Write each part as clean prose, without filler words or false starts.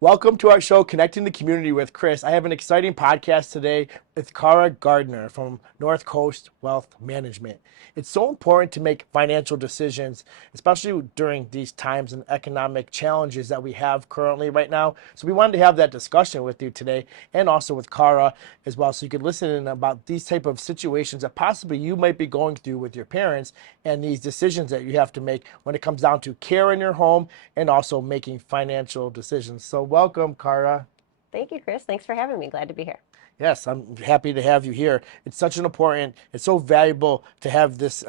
Welcome to our show, Connecting the Community with Chris. I have an exciting podcast today with Cara Gardner from North Coast Wealth Management. It's so important to make financial decisions, especially during these times and economic challenges that we have currently right now. So we wanted to have that discussion with you today and also with Cara as well, so you could listen in about these type of situations that possibly you might be going through with your parents and these decisions that you have to make when it comes down to care in your home and also making financial decisions. So welcome, Cara. Thank you, Chris. Thanks for having me. Glad to be here. Yes, I'm happy to have you here. It's such an important, it's so valuable to have this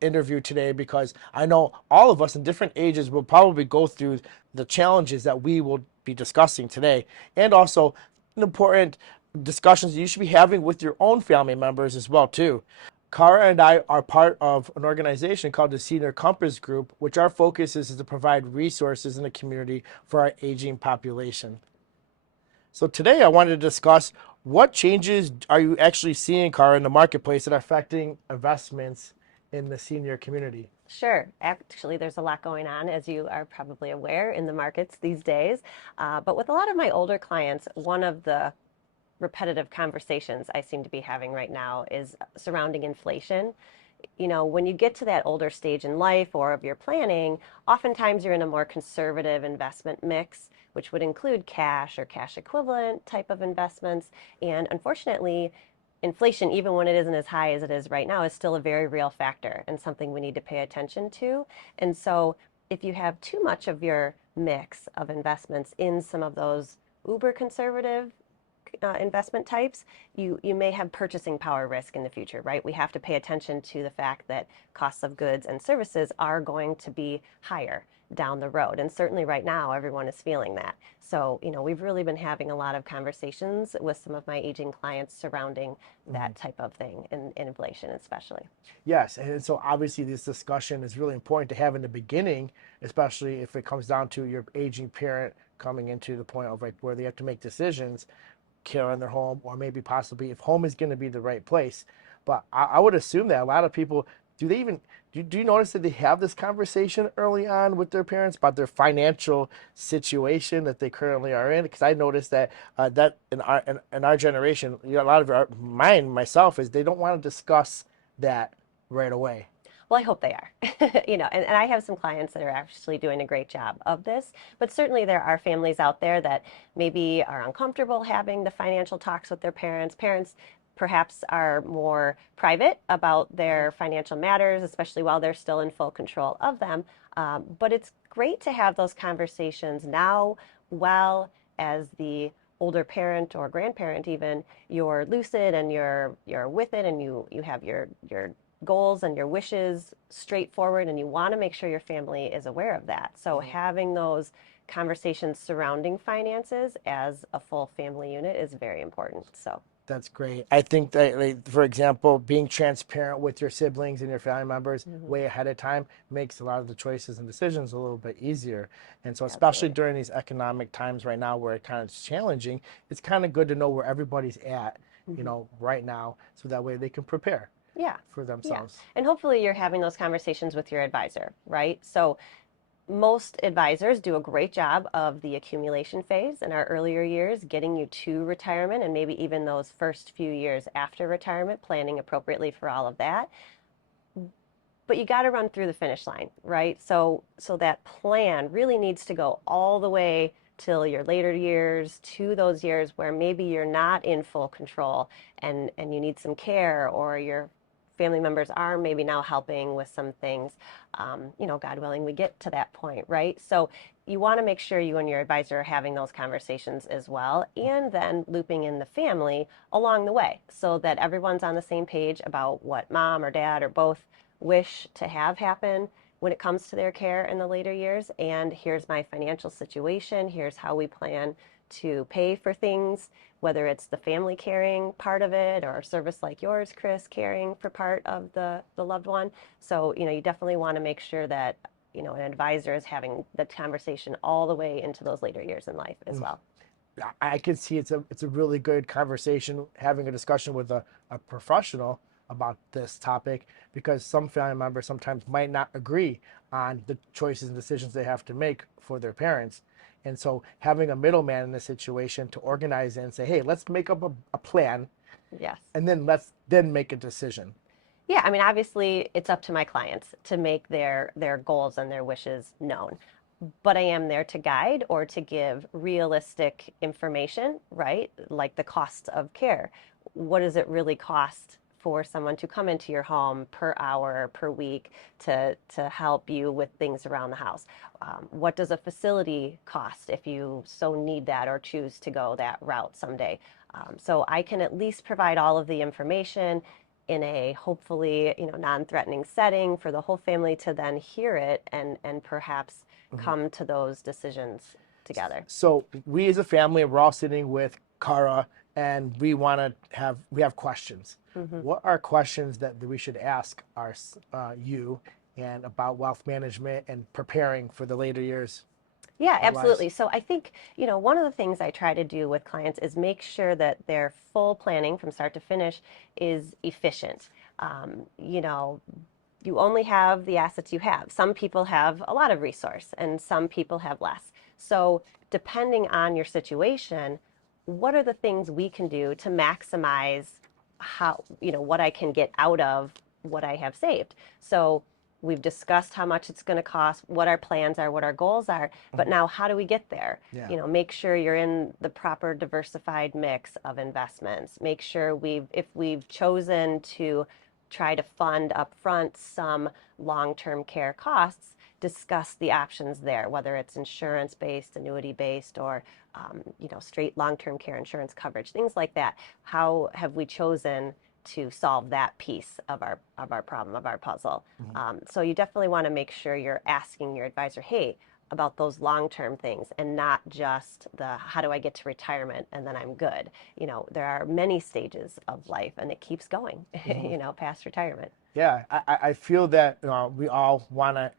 interview today because I know all of us in different ages will probably go through the challenges that we will be discussing today, and also important discussions you should be having with your own family members as well too. Cara and I are part of an organization called the Senior Compass Group, which our focus is to provide resources in the community for our aging population. So today I wanted to discuss what changes are you actually seeing, Cara, in the marketplace that are affecting investments in the senior community? Sure. Actually, there's a lot going on, as you are probably aware, in the markets these days. But with a lot of my older clients, one of the repetitive conversations I seem to be having right now is surrounding inflation. When you get to that older stage in life or of your planning, oftentimes you're in a more conservative investment mix, which would include cash or cash equivalent type of investments. And unfortunately, inflation, even when it isn't as high as it is right now, is still a very real factor and something we need to pay attention to. And so if you have too much of your mix of investments in some of those uber conservative investment types, you may have purchasing power risk in the future, right? We have to pay attention to the fact that costs of goods and services are going to be higher down the road. And certainly right now, everyone is feeling that. So, we've really been having a lot of conversations with some of my aging clients surrounding Mhm. that type of thing, and inflation especially. Yes, and so obviously this discussion is really important to have in the beginning, especially if it comes down to your aging parent coming into the point of like where they have to make decisions, care in their home, or maybe possibly if home is going to be the right place. But I would assume that a lot of people do they even do you notice that they have this conversation early on with their parents about their financial situation that they currently are in? Because I noticed that that in our generation, a lot of mine myself is they don't want to discuss that right away. Well, I hope they are. And I have some clients that are actually doing a great job of this, but certainly there are families out there that maybe are uncomfortable having the financial talks with their parents. Parents perhaps are more private about their financial matters, especially while they're still in full control of them. But it's great to have those conversations now, while as the older parent or grandparent even, you're lucid and you're with it, and you have your goals and your wishes straightforward, and you want to make sure your family is aware of that. So Mhm. having those conversations surrounding finances as a full family unit is very important. So That's great. I think that, like, for example, being transparent with your siblings and your family members mhm, way ahead of time makes a lot of the choices and decisions a little bit easier. And so, especially absolutely. during these economic times right now where it kind of is challenging, it's kind of good to know where everybody's at, Mhm. right now, so that way they can prepare Yeah. for Yeah. themselves. And hopefully you're having those conversations with your advisor, right? So most advisors do a great job of the accumulation phase in our earlier years, getting you to retirement, and maybe even those first few years after retirement, planning appropriately for all of that. But you got to run through the finish line, right? So that plan really needs to go all the way till your later years, to those years where maybe you're not in full control, and you need some care, or your family members are maybe now helping with some things. God willing, we get to that point, right? So you want to make sure you and your advisor are having those conversations as well, and then looping in the family along the way so that everyone's on the same page about what mom or dad or both wish to have happen when it comes to their care in the later years. And here's my financial situation. Here's how we plan to pay for things, whether it's the family caring part of it, or a service like yours, Chris, caring for part of the loved one. So, you definitely want to make sure that, an advisor is having the conversation all the way into those later years in life as well. I can see it's a really good conversation having a discussion with a professional about this topic because some family members sometimes might not agree on the choices and decisions they have to make for their parents. And so having a middleman in this situation to organize it and say, hey, let's make up a plan, Yes. and then let's then make a decision. Yeah, I mean, obviously, it's up to my clients to make their goals and their wishes known. But I am there to guide or to give realistic information, right? Like the cost of care. What does it really cost for someone to come into your home per hour, per week to help you with things around the house? What does a facility cost if you so need that or choose to go that route someday? So I can at least provide all of the information in a hopefully non-threatening setting for the whole family to then hear it and perhaps come to those decisions together. So we as a family, we're all sitting with Cara, and we have questions. Mm-hmm. What are questions that we should ask you and about wealth management and preparing for the later years Yeah, of our lives? absolutely. So I think, one of the things I try to do with clients is make sure that their full planning from start to finish is efficient. You only have the assets you have. Some people have a lot of resource and some people have less. So depending on your situation, what are the things we can do to maximize what I can get out of what I have saved? So we've discussed how much it's going to cost, what our plans are, what our goals are, but now how do we get there? Yeah. Make sure you're in the proper diversified mix of investments. Make sure if we've chosen to try to fund upfront some long-term care costs, discuss the options there, whether it's insurance-based, annuity-based, or straight long-term care insurance coverage, things like that. How have we chosen to solve that piece of our problem, of our puzzle? So you definitely want to make sure you're asking your advisor, hey, about those long-term things and not just the how do I get to retirement and then I'm good. There are many stages of life and it keeps going, past retirement. Yeah, I feel that we all want to,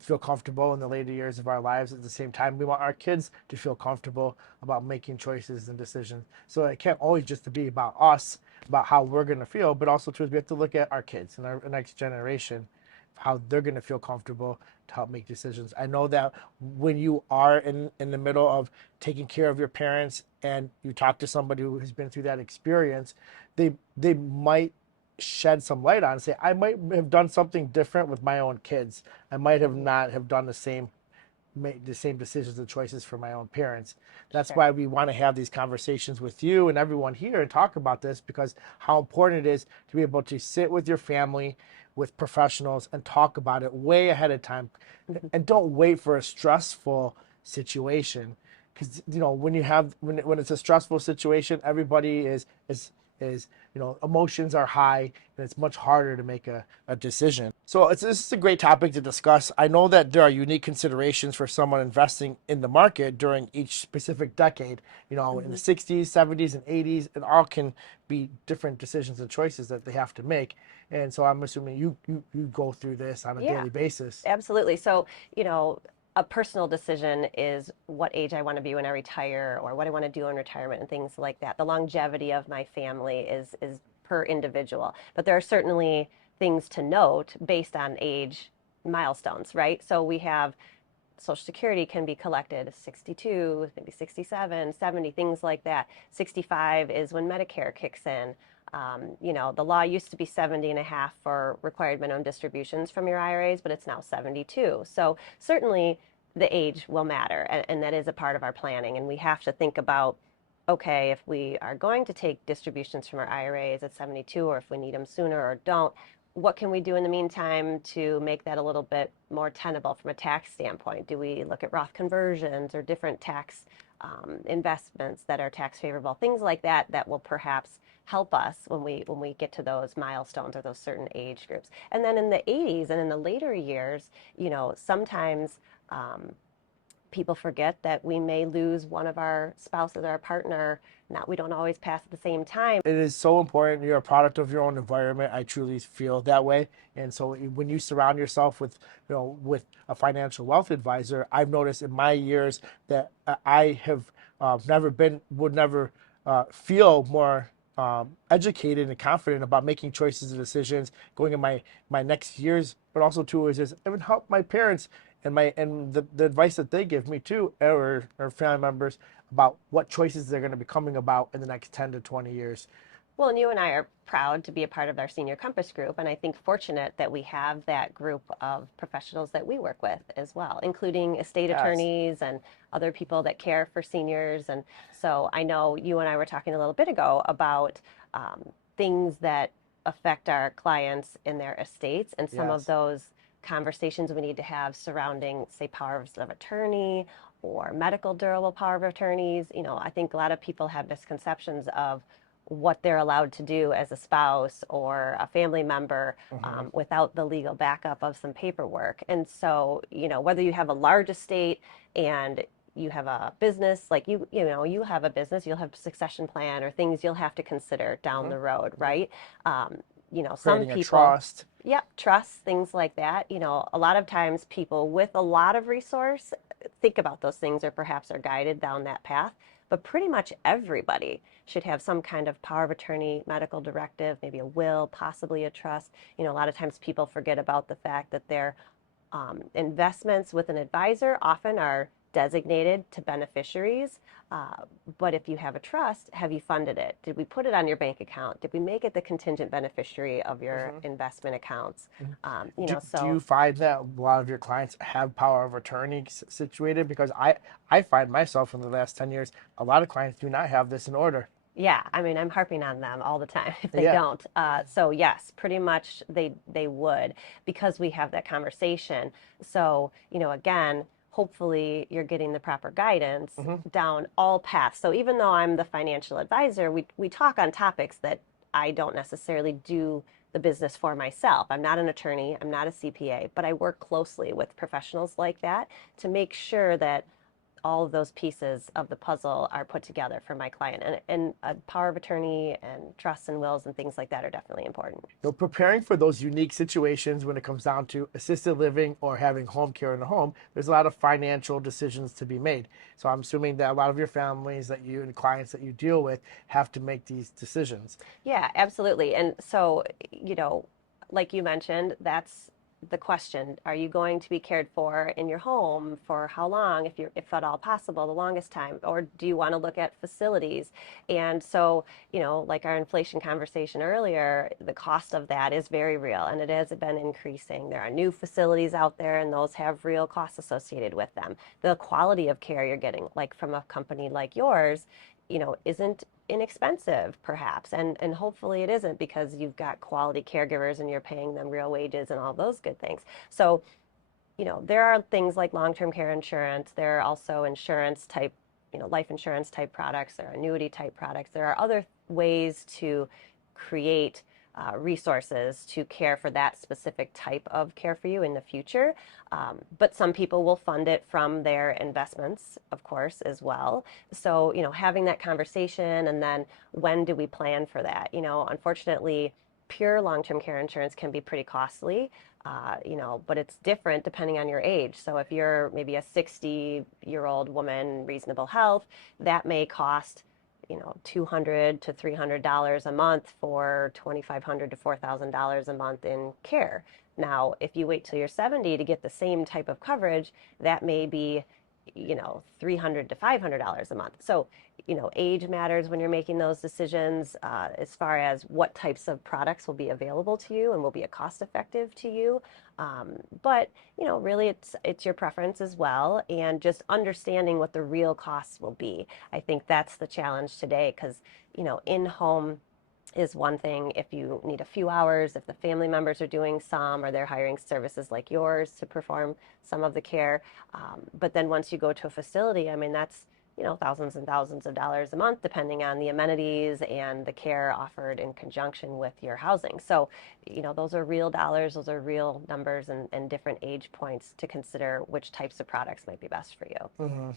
feel comfortable in the later years of our lives. At the same time, we want our kids to feel comfortable about making choices and decisions. So it can't always just be about us, about how we're going to feel, but also too, we have to look at our kids and our next generation, how they're going to feel comfortable to help make decisions. I know that when you are in the middle of taking care of your parents and you talk to somebody who has been through that experience, they might shed some light on and say, I might have done something different with my own kids. I might have not have done made the same decisions and choices for my own parents. That's Sure. why we want to have these conversations with you and everyone here and talk about this, because how important it is to be able to sit with your family, with professionals, and talk about it way ahead of time. And don't wait for a stressful situation, because when it's a stressful situation, everybody is emotions are high, and it's much harder to make a decision. So this is a great topic to discuss. I know that there are unique considerations for someone investing in the market during each specific decade. In the 60s, 70s, and 80s, it all can be different decisions and choices that they have to make. And so I'm assuming you go through this on a Yeah. daily basis. Absolutely. So, a personal decision is what age I want to be when I retire or what I want to do in retirement and things like that. The longevity of my family is per individual. But there are certainly things to note based on age milestones, right? So we have Social Security can be collected at 62, maybe 67, 70, things like that. 65 is when Medicare kicks in. The law used to be 70 and a half for required minimum distributions from your IRAs, but it's now 72. So certainly the age will matter, and that is a part of our planning. And we have to think about, okay, if we are going to take distributions from our IRAs at 72, or if we need them sooner or don't, what can we do in the meantime to make that a little bit more tenable from a tax standpoint? Do we look at Roth conversions or different tax investments that are tax favorable? Things like that will perhaps help us when we get to those milestones or those certain age groups. And then in the 80s and in the later years, sometimes people forget that we may lose one of our spouses or our partner. We don't always pass at the same time. It is so important. You're a product of your own environment. I truly feel that way. And so when you surround yourself with a financial wealth advisor, I've noticed in my years that I have would never feel more educated and confident about making choices and decisions going in my next years, but also too is just even help my parents and the advice that they give me too, or family members about what choices they're going to be coming about in the next 10 to 20 years. Well, and you and I are proud to be a part of our Senior Compass group, and I think fortunate that we have that group of professionals that we work with as well, including estate Yes. attorneys and other people that care for seniors. And so I know you and I were talking a little bit ago about things that affect our clients in their estates, and some of Yes. those conversations we need to have surrounding, say, powers of attorney or medical durable power of attorneys. I think a lot of people have misconceptions of what they're allowed to do as a spouse or a family member Hmm. without the legal backup of some paperwork. And so, whether you have a large estate and you have a business, like you have a business, you'll have a succession plan or things you'll have to consider down Hmm. the road, Hmm. right? Some Creating a people, trust. yep, trust, things like that. A lot of times people with a lot of resource think about those things or perhaps are guided down that path. But pretty much everybody should have some kind of power of attorney, medical directive, maybe a will, possibly a trust. A lot of times people forget about the fact that their investments with an advisor often are designated to beneficiaries. Uh, but if you have a trust, have you funded it? Did we put it on your bank account? Did we make it the contingent beneficiary of your Hmm. investment accounts? Do So you find that a lot of your clients have power of attorney situated? Because I find myself in the last 10 years, a lot of clients do not have this in order. yeah, I mean, I'm harping on them all the time if they Yeah. don't. So yes, pretty much they would because we have that conversation. So again, hopefully you're getting the proper guidance Hmm. down all paths. So even though I'm the financial advisor, we talk on topics that I don't necessarily do the business for myself. I'm not an attorney, I'm not a CPA, but I work closely with professionals like that to make sure that all of those pieces of the puzzle are put together for my client. And a power of attorney and trusts and wills and things like that are definitely important. Preparing for those unique situations when it comes down to assisted living or having home care in the home, there's a lot of financial decisions to be made. So I'm assuming that a lot of your families that you and clients that you deal with have to make these decisions. Yeah, absolutely. And so, like you mentioned, that's the question. Are you going to be cared for in your home for how long, if at all possible, the longest time? Or do you want to look at facilities? And so, like our inflation conversation earlier, the cost of that is very real and it has been increasing. There are new facilities out there and those have real costs associated with them. The quality of care you're getting, like from a company like yours, isn't inexpensive perhaps, and hopefully it isn't because you've got quality caregivers and you're paying them real wages and all those good things. So there are things like long-term care insurance. There are also insurance type, life insurance type products. There are annuity type products. There are other ways to create resources to care for that specific type of care for you in the future. But some people will fund it from their investments, of course, as well. So, having that conversation and then when do we plan for that? Unfortunately, pure long-term care insurance can be pretty costly. But it's different depending on your age. So if you're maybe a 60-year-old woman, reasonable health, that may cost, $200 to $300 a month for $2,500 to $4,000 a month in care. Now, if you wait till you're 70 to get the same type of coverage, that may be, $300 to $500 a month. So, age matters when you're making those decisions as far as what types of products will be available to you and will be cost effective to you. But really, it's your preference as well, and just understanding what the real costs will be. I think that's the challenge today because in home is one thing if you need a few hours, if the family members are doing some, or they're hiring services like yours to perform some of the care. But then once you go to a facility, I mean, that's, thousands and thousands of dollars a month, depending on the amenities and the care offered in conjunction with your housing. So, those are real dollars, those are real numbers and different age points to consider which types of products might be best for you. Hmm.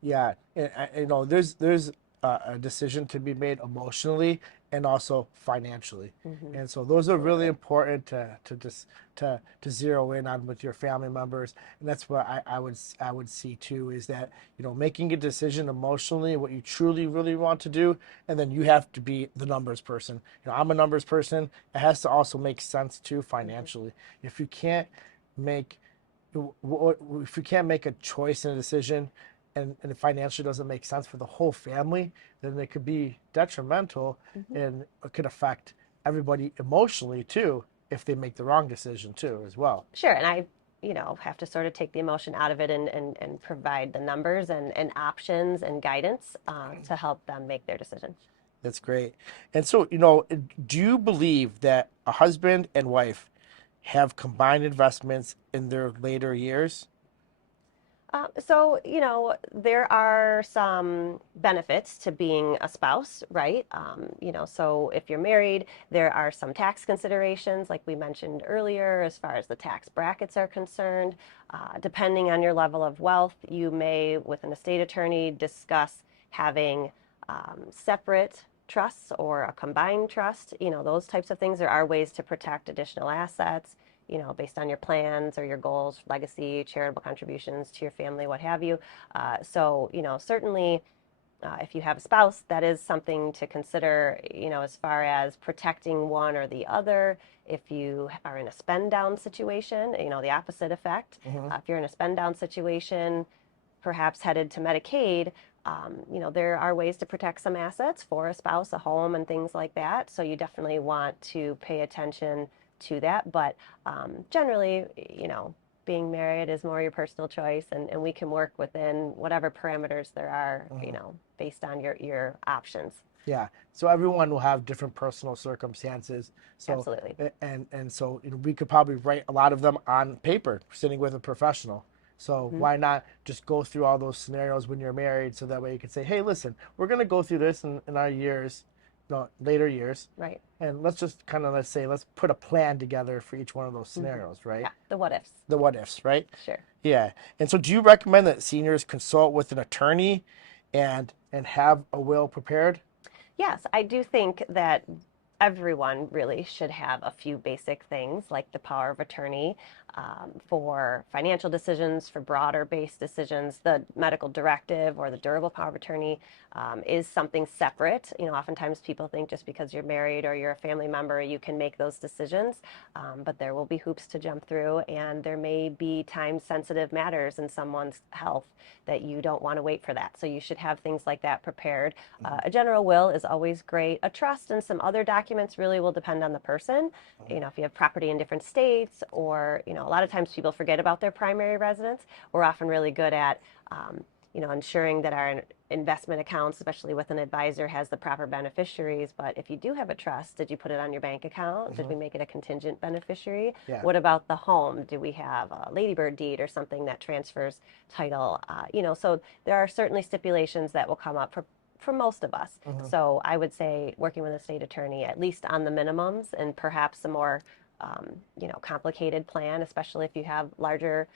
Yeah, there's a decision to be made emotionally and also financially. Hmm. And so those are really Absolutely. important to just to zero in on with your family members. And that's what I would see too, is that, making a decision emotionally, what you truly really want to do, and then you have to be the numbers person. I'm a numbers person. It has to also make sense too Hmm. financially. If you can't make if you can't make a choice and a decision, and it financially doesn't make sense for the whole family, then it could be detrimental, Hmm. and it could affect everybody emotionally too if they make the wrong decision too as well. Sure, and I, have to sort of take the emotion out of it and provide the numbers and options and guidance to help them make their decision. That's great. And so, do you believe that a husband and wife have combined investments in their later years? So, there are some benefits to being a spouse, right? So if you're married, there are some tax considerations, like we mentioned earlier, as far as the tax brackets are concerned. Depending on your level of wealth, you may, with an estate attorney, discuss having separate trusts or a combined trust, those types of things. There are ways to protect additional assets, based on your plans or your goals, legacy, charitable contributions to your family, what have you. So, certainly if you have a spouse, that is something to consider, as far as protecting one or the other. If you are in a spend down situation, the opposite effect. Hmm. If you're in a spend down situation, perhaps headed to Medicaid, there are ways to protect some assets for a spouse, a home, and things like that. So you definitely want to pay attention to that. But generally, being married is more your personal choice, and we can work within whatever parameters there are, Hmm. based on your options. Yeah. So everyone will have different personal circumstances. So Absolutely. and so we could probably write a lot of them on paper, sitting with a professional. So Hmm. why not just go through all those scenarios when you're married, so that way you can say, hey, listen, we're gonna go through this in our years, no, later years, Right. and let's just kind of let's put a plan together for each one of those Hmm. scenarios, right? Yeah. The what ifs. The what ifs, right? Sure. Yeah. And so do you recommend that seniors consult with an attorney and have a will prepared? Yes, I do think that everyone really should have a few basic things like the power of attorney for financial decisions, for broader based decisions. The medical directive or the durable power of attorney is something separate. Oftentimes people think just because you're married or you're a family member, you can make those decisions, but there will be hoops to jump through, and there may be time sensitive matters in someone's health that you don't want to wait for that. So you should have things like that prepared. Mhm. A general will is always great. A trust and some other documents really will depend on the person. Mhm. If you have property in different states, or, a lot of times people forget about their primary residence. We're often really good at, um, ensuring that our investment accounts, especially with an advisor, has the proper beneficiaries. But if you do have a trust, did you put it on your bank account? Did Mhm. we make it a contingent beneficiary? Yeah. What about the home? Do we have a ladybird deed or something that transfers title? So there are certainly stipulations that will come up for most of us. Mhm. So I would say working with a state attorney, at least on the minimums, and perhaps a more complicated plan, especially if you have larger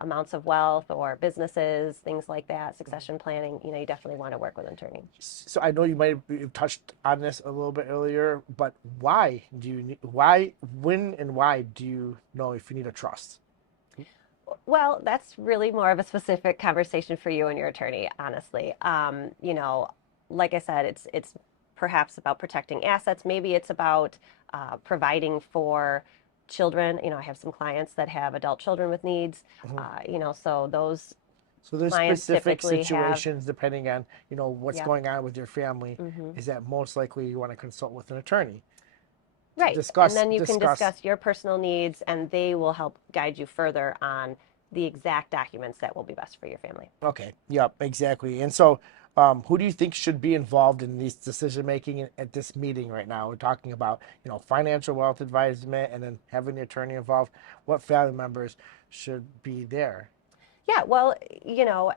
amounts of wealth or businesses, things like that, succession planning. You definitely want to work with an attorney. So I know you might have touched on this a little bit earlier, but why, when and why do you know if you need a trust? Well, that's really more of a specific conversation for you and your attorney, honestly. Like I said, it's perhaps about protecting assets. Maybe it's about providing for children. I have some clients that have adult children with needs. Mhm. So those So there's clients specific typically have, situations depending on, what's yep. going on with your family, Hmm. is that most likely you want to consult with an attorney to Right. And then you can discuss. discuss your personal needs, and they will help guide you further on the exact documents that will be best for your family. Okay. Yep, exactly. And so, who do you think should be involved in these decision making at this meeting right now? We're talking about, financial wealth advisement and then having the attorney involved. What family members should be there? Yeah, well,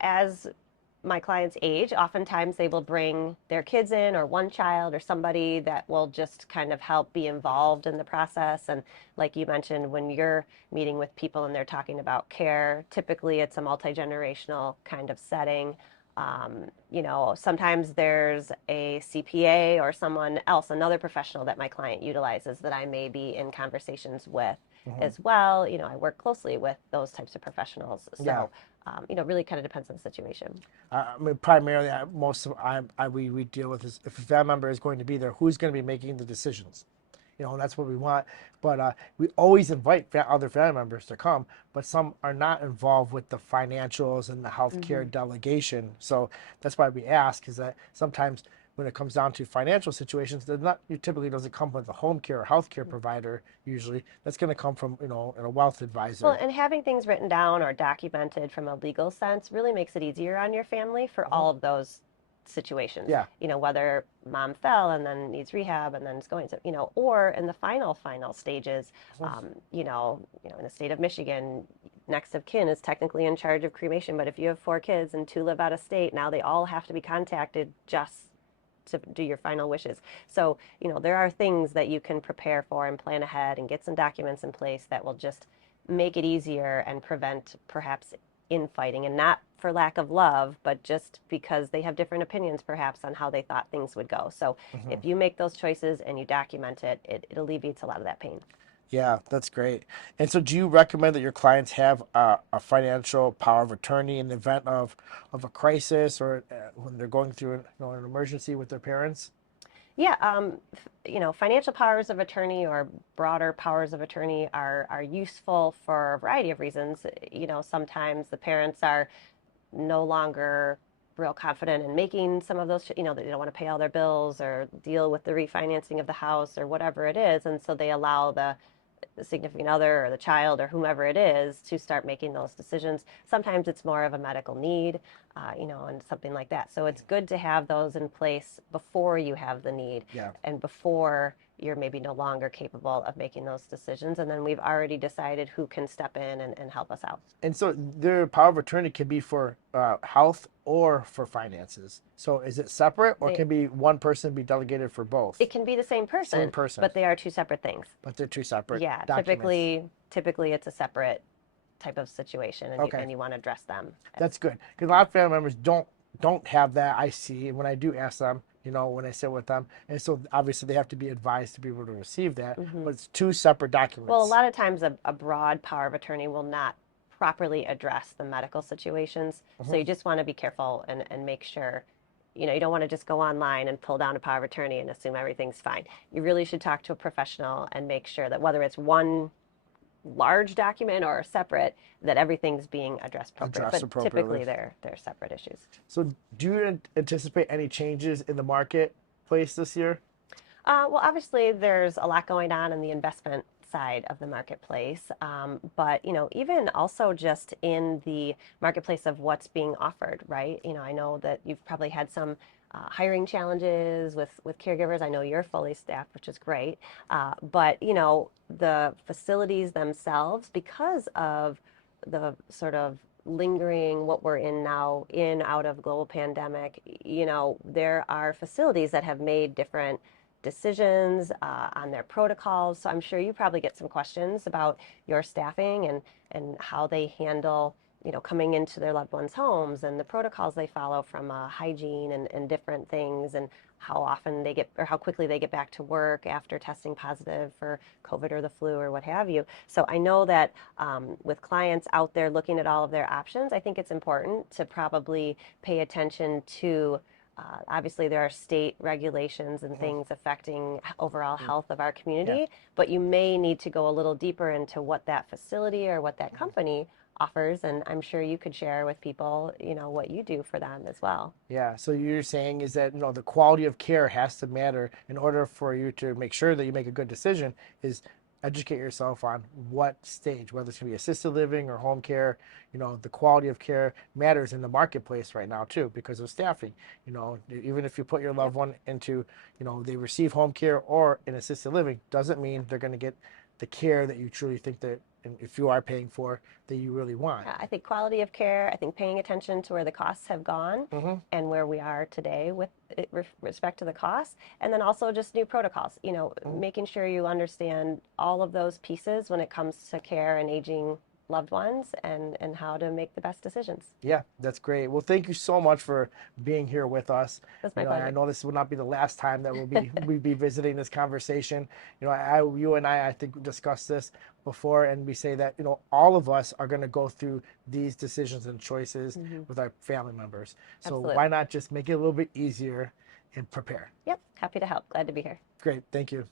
as my clients age, oftentimes they will bring their kids in, or one child or somebody that will just kind of help be involved in the process. And like you mentioned, when you're meeting with people and they're talking about care, typically it's a multi-generational kind of setting. Sometimes there's a CPA or someone else, another professional that my client utilizes that I may be in conversations with Hmm. as well. I work closely with those types of professionals. Yeah. So, really kind of depends on the situation. I mean, primarily, most of we deal with is if a family member is going to be there, who's going to be making the decisions. That's what we want. But we always invite other family members to come, but some are not involved with the financials and the healthcare Hmm. delegation. So that's why we ask is that sometimes when it comes down to financial situations, it typically doesn't come with a home care or healthcare provider. Usually, that's going to come from a wealth Well, advisor. and having things written down or documented from a legal sense really makes it easier on your family for Mhm. all of those situations. Yeah. Whether mom fell and then needs rehab and then is going to, or in the final stages, in the state of Michigan, next of kin is technically in charge of cremation. But if you have 4 kids and 2 live out of state, now they all have to be contacted just to do your final wishes. So, there are things that you can prepare for and plan ahead and get some documents in place that will just make it easier and prevent perhaps infighting, and not for lack of love, but just because they have different opinions perhaps on how they thought things would go. So Mhm. if you make those choices and you document it, it alleviates a lot of that pain. Yeah, that's great. And so, do you recommend that your clients have a financial power of attorney in the event of a crisis or when they're going through an emergency with their parents? Yeah, financial powers of attorney or broader powers of attorney are useful for a variety of reasons. Sometimes the parents are no longer real confident in making some of those, they don't want to pay all their bills or deal with the refinancing of the house or whatever it is. And so they allow the significant other or the child or whomever it is to start making those decisions. Sometimes it's more of a medical need, and something like that. So it's good to have those in place before you have the need Yeah. and before you're maybe no longer capable of making those decisions. And then we've already decided who can step in and help us out. And so, their power of attorney can be for health or for finances. So, is it separate or They can be one person be delegated for both? It can be the same Same person, person, but they are two separate things. but they're two separate Yeah, documents. typically it's a separate type of situation, and you Okay. and you want to address them. That's good because a lot of family members don't have that. I see, and when I do ask them, when I sit with them, and so obviously they have to be advised to be able to receive that. Hmm. But it's two separate Well, a documents. lot of times a broad power of attorney will not properly address the medical situations. So Hmm. you just want to be careful and make sure, you don't want to just go online and pull down a power of attorney and assume everything's fine. You really should talk to a professional and make sure that whether it's one large document or separate, that everything's being addressed appropriate. Addressed But appropriately. typically they're separate issues. So, do you anticipate any changes in the marketplace this year? Well, obviously, there's a lot going on in the investment side of the marketplace, but even also just in the marketplace of what's being offered, right? I know that you've probably had some hiring challenges with caregivers. I know you're fully staffed, which is great, but the facilities themselves, because of the sort of lingering what we're in now, in out of global pandemic, there are facilities that have made different decisions on their protocols. So I'm sure you probably get some questions about your staffing and how they handle, coming into their loved ones' homes and the protocols they follow from hygiene and different things, and how often they get or how quickly they get back to work after testing positive for COVID or the flu or what have you. So I know that with clients out there looking at all of their options, I think it's important to probably pay attention to obviously, there are state regulations and Mhm. things affecting overall health of our Yeah. community, but you may need to go a little deeper into what that facility or what that Mhm. company offers. And I'm sure you could share with people, what you do for them as well. Yeah, so you're saying is that the quality of care has to matter in order for you to make sure that you make a good decision is educate yourself on what stage, whether it's going to be assisted living or home care, the quality of care matters in the marketplace right now too because of staffing. Even if you put your Yep. loved one into, they receive home care or in assisted living, doesn't mean they're going to get the care that you truly think that, and if you are paying for, that you really want. I think quality of care, I think paying attention to where the costs have gone Hmm. and where we are today with respect to the costs, and then also just new protocols, Hmm. making sure you understand all of those pieces when it comes to care and aging loved ones and how to make the best decisions. Yeah, that's great. Well, thank you so much for being here with us. That's my You know, pleasure. I know this will not be the last time that we'll be visiting this conversation. You know, you and I think discussed this before, and we say that, you know, all of us are going to go through these decisions and choices with our family members. So Absolutely. why not just make it a little bit easier and prepare? Yep, happy to help. Glad to be here. Great, thank you.